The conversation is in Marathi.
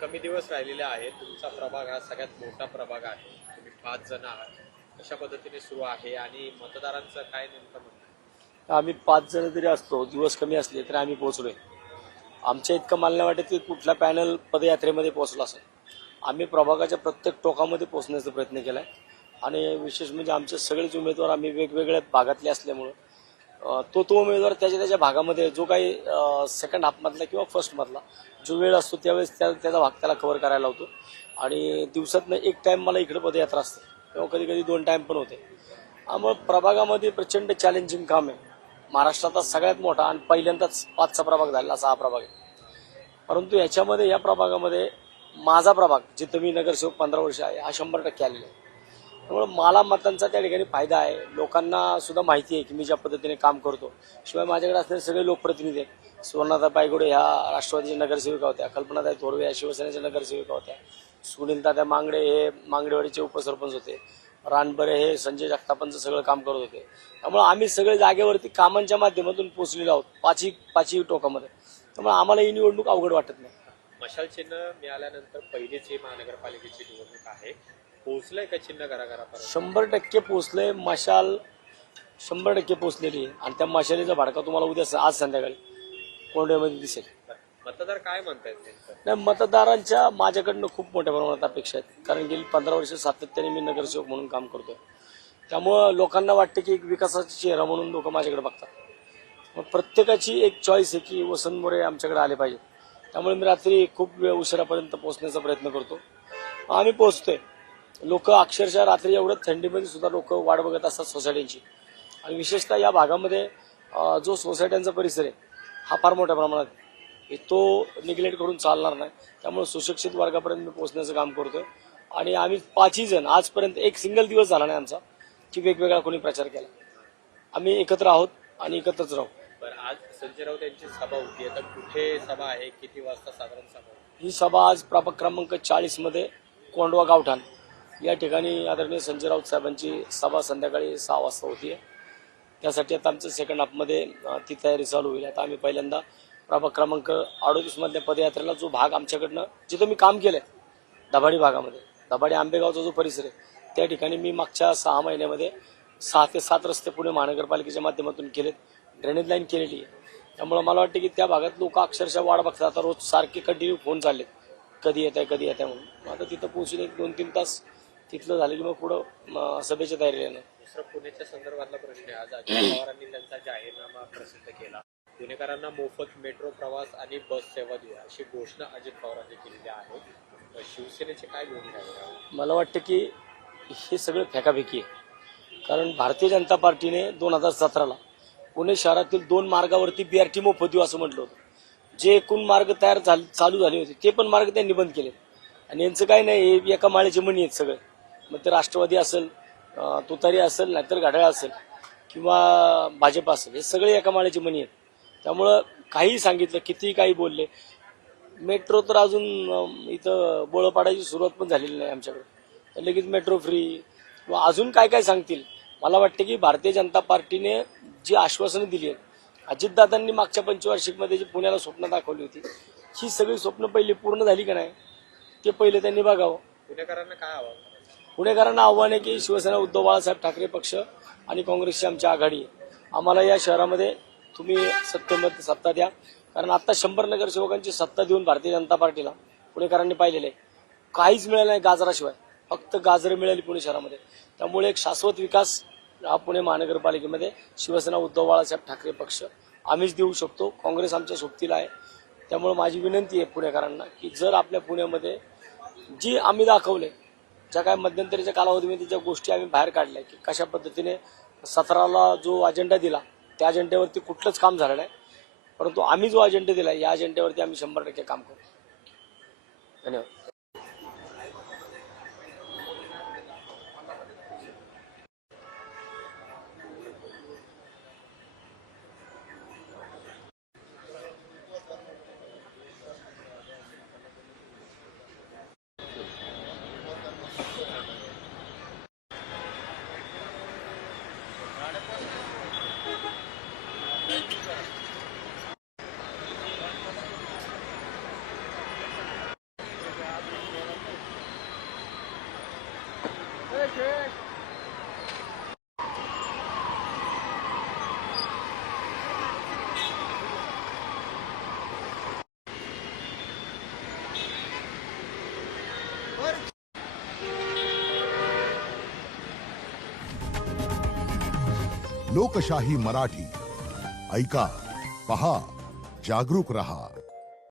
कमी दिवस राहिलेले आहेत. तुमचा प्रभाग हा सगळ्यात मोठा प्रभाग आहे. तुम्ही 5 जण आहात. कशा पद्धतीने सुरू आहे आणि मतदारांचं काय नेमकं म्हणणं आहे? आम्ही 5 जण जरी असतो, दिवस कमी असले तरी आम्ही पोहोचलोय. आमच्या इतकं मला नाही वाटत की कुठला पॅनल पदयात्रेमध्ये पोहोचला असेल. आम्ही प्रभागाच्या प्रत्येक टोकामध्ये पोहोचण्याचा प्रयत्न केला आहे आणि विशेष म्हणजे आमचे सगळेच उमेदवार आम्ही वेगवेगळ्या भागातले असल्यामुळं तो उमेदवार त्याच्या भागामध्ये जो काही सेकंड हाफमधला किंवा फर्स्टमधला जो वेळ असतो त्यावेळेस त्याचा भाग त्याला कव्हर करायला होतो. आणि दिवसातनं एक टाईम मला इकडे पदयात्रा असते किंवा कधी कधी 2 टाईम पण होते. त्यामुळे प्रभागामध्ये प्रचंड चॅलेंजिंग काम आहे. महाराष्ट्राचा सगळ्यात मोठा आणि पहिल्यांदाच 5चा प्रभाग झालेला असा हा प्रभाग आहे. परंतु याच्यामध्ये या प्रभागामध्ये माझा प्रभाग जिथं मी नगरसेवक 15 वर्ष आहे हा 100% आलेला आहे. त्यामुळे मला मतांचा त्या ठिकाणी फायदा आहे. लोकांना सुद्धा माहिती आहे की मी ज्या पद्धतीने काम करतो. शिवाय माझ्याकडे असलेले सगळे लोकप्रतिनिधी आहेत. सुवर्णाताई पायगुडे ह्या राष्ट्रवादीच्या नगरसेविका होत्या, कल्पनाताई थोरवे या शिवसेनेच्या नगरसेविका होत्या, सुनीलतात्या मांगडे हे मांगडेवाडीचे उपसरपंच होते, रानबरे हे संजय जगतापांचं सगळं काम करत होते. त्यामुळे आम्ही सगळे जागेवरती कामांच्या माध्यमातून पोहोचलेलो आहोत पाचही टोकामध्ये. त्यामुळे आम्हाला ही निवडणूक अवघड वाटत नाही. मशाल चिन्ह मिळाल्यानंतर पहिलीच ही महानगरपालिकेची निवडणूक आहे. पोहोचलंय का चिन्ह घराघरापर्यंत? 100% पोहोचलंय. मशाल 100% पोहोचलेली आहे आणि त्या मशालीचा भडका तुम्हाला उद्या आज संध्याकाळी कोंड्यामध्ये दिसेल. मतदार काय म्हणतायत नेमकं? नाही, मतदारांच्या माझ्याकडनं खूप मोठ्या प्रमाणात अपेक्षा आहेत. कारण गेली 15 वर्ष सातत्याने मी नगरसेवक म्हणून काम करतोय. त्यामुळं लोकांना वाटतं की एक विकासाचा चेहरा म्हणून लोक माझ्याकडे बघतात. मग प्रत्येकाची एक चॉईस आहे की वसंत मोरे आमच्याकडे आले पाहिजे. त्यामुळे मी रात्री खूप वेळ उशिरापर्यंत पोहोचण्याचा प्रयत्न करतो. आम्ही पोहोचतोय. लोक अक्षरशः रात्री एवढं थंडीमध्ये सुद्धा लोक वाट बघत असतात सोसायट्यांची. आणि विशेषतः या भागामध्ये जो सोसायट्यांचा परिसर आहे हा फार मोठ्या प्रमाणात आहे. तो निग्लेक्ट करून चालणार नाही. त्यामुळे सुशिक्षित वर्गापर्यंत मी पोहोचण्याचं काम करतोय. आणि आम्ही 5ही जण आजपर्यंत एक सिंगल दिवस झाला नाही आमचा की वेगवेगळा कोणी प्रचार केला. आम्ही एकत्र आहोत आणि एकत्रच राहू. बरं, आज संजय राऊत यांची सभा होती. आता कुठे सभा आहे, किती वाजता साधारण सभा होती? ही सभा आज प्रभाग क्रमांक 40 मध्ये कोंडवा गावठाण या ठिकाणी आदरणीय संजय राऊत साहेबांची सभा संध्याकाळी 6 वाजता होती आहे. त्यासाठी आता आमचं सेकंड हाफमध्ये ती तयारी चालू होईल. आता आम्ही पहिल्यांदा प्रभाग क्रमांक 38 मधल्या पदयात्रेला जो भाग आमच्याकडनं जिथं मी काम केलंय दभाडी भागामध्ये, दभाडी आंबेगावचा जो परिसर आहे त्या ठिकाणी मी मागच्या 6 महिन्यामध्ये 6 ते 7 रस्ते पुणे महानगरपालिकेच्या माध्यमातून केलेत. ड्रेनेज लाईन केलेली आहे. त्यामुळे मला वाटतं की त्या भागात लोक अक्षरशः वाट बघतात. आता रोज सारखे कंटिन्यू फोन चाललेत कधी येत आहे म्हणून. आता तिथं पोहोचून एक 2-3 तास तिथलं झालं की मग पुढं सभेच्या तयारीला येणार. दुसरा पुण्याच्या संदर्भातला प्रश्न आहे. आज अजित पवारांनी त्यांचा जाहीरनामा प्रसिद्ध केला. पुणेकरांना मोफत मेट्रो प्रवास आणि बस सेवा देऊ अशी घोषणा अजित पवारांनी केलेली आहे. शिवसेनेचे काय भूमिका आहे? मला वाटतं की हे सगळं फेकाफेकी आहे. कारण भारतीय जनता पार्टीने 2017ला पुणे शहरातील 2 मार्गावरती BRT मोफत देऊ असं म्हटलं होतं. जे एकूण मार्ग चालू झाले होते ते पण मार्ग त्यांनी बंद केले. आणि यांचं काय नाही, हे एका माळेचे मणी आहेत सगळे. मग ते राष्ट्रवादी असेल, तुतारी असेल, नाहीतर घड्याळ असेल किंवा भाजप असेल, हे सगळे एका माळेचे मणी आहेत. त्यामुळं काही सांगितलं, कितीही काही बोलले, मेट्रो तर अजून इथं बोळं पाडायची सुरुवात पण झालेली नाही आमच्याकडे. तर लगेच मेट्रो फ्री किंवा अजून काय काय सांगतील. मला वाटतं की भारतीय जनता पार्टीने जी आश्वासनं दिली आहेत, अजितदादांनी मागच्या पंचवार्षिकमध्ये जी पुण्याला स्वप्न दाखवली होती, ही सगळी स्वप्न पहिली पूर्ण झाली का नाही ते पहिले त्यांनी बघावं. पुणेकरांना काय आव्हान? पुणेकरांना आव्हान आहे की शिवसेना उद्धव बाळासाहेब ठाकरे पक्ष आणि काँग्रेसची आमची आघाडी आहे. आम्हाला या शहरामध्ये तुम्ही सत्ता द्या. कारण आता 100 नगरसेवकांची सत्ता देऊन भारतीय जनता पार्टीला पुणेकरांनी पाहिलेलं आहे काहीच मिळालं नाही गाजराशिवाय. फक्त गाजरं मिळाली पुणे शहरामध्ये. त्यामुळे एक शाश्वत विकास हा पुणे महानगरपालिकेमध्ये शिवसेना उद्धव बाळासाहेब ठाकरे पक्ष आम्हीच देऊ शकतो. काँग्रेस आमच्या सोबतीला आहे. त्यामुळे माझी विनंती आहे पुणेकरांना की जर आपल्या पुण्यामध्ये जी आम्ही दाखवले, ज्या काय मध्यंतरीच्या कालावधीमध्ये ज्या गोष्टी आम्ही बाहेर काढल्या की कशा पद्धतीने 17ला जो अजेंडा दिला त्या अजेंड्यावरती कुठलंच काम झालं नाही. परंतु आम्ही जो अजेंडा दिला या अजेंड्यावरती आम्ही 100% काम करू. धन्यवाद. लोकशाही मराठी ऐका, पहा, जागरूक रहा.